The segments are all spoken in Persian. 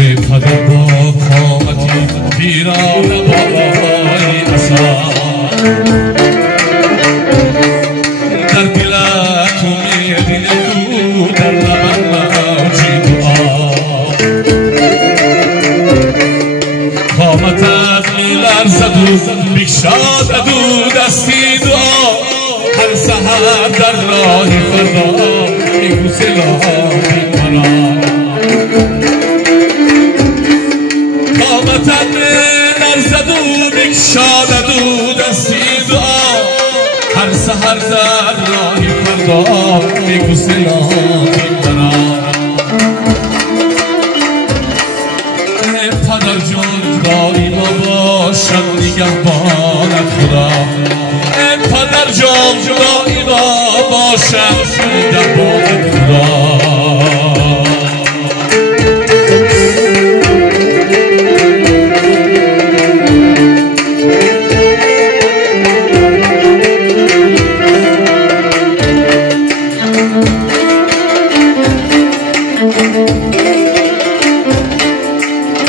ای پدر با قامتی پیران بالای اثر، در دلت امید تو در لبم موجی دعا، قامتت میلرزد و بگشادد و دستی دعا، هر سحر در راه فردا میگسلانی مرا. قامتت میلرزد و بگشادد و دستی دعا، هر سحر در راه فردا میگسلانی مرا. پدر جان دایما باشد نگهبانت خدا، پدر جان دایما باشد نگهبانت خدا.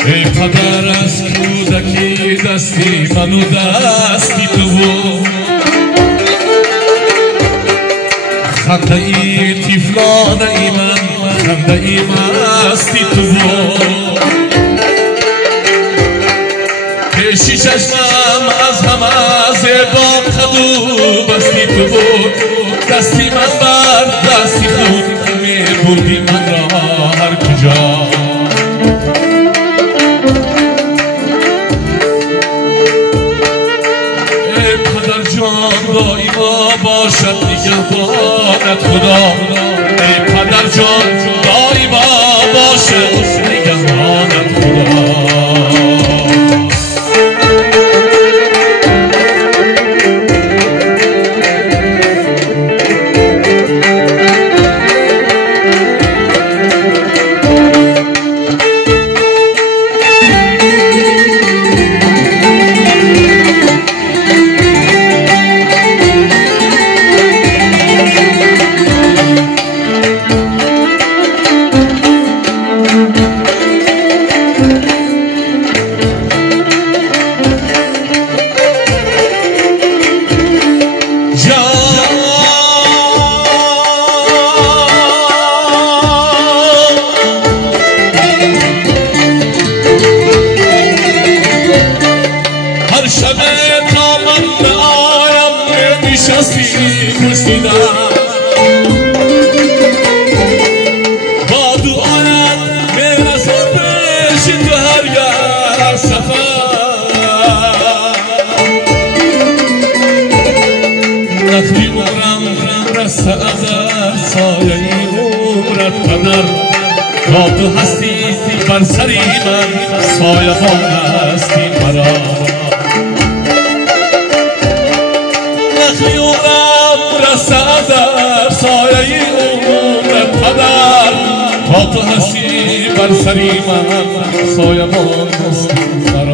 ای پدر از کودکی دستی من و دستی تو بود، خنده ای طفلانه ای من، خنده ای مستی تو بود. پیشی چشمم از همه زیبا خدو بستی تو بود، دستی من بر دستی خود می بردی من را هر کجا. دایما باشد نگهبانت خدا، ای پدر جان دایما باشد نگهبانت خدا. با دعایت میرسم پیش تو هر گه سفر، وقتی عمرم رسته از سایه عمرت پدر، تا تو هستی بر سری من سایه بان هستی مرا. وقتی عمرم رسته از سایه عمرت پدر، تا تو هستی بر سری من سایه بان هستی مرا.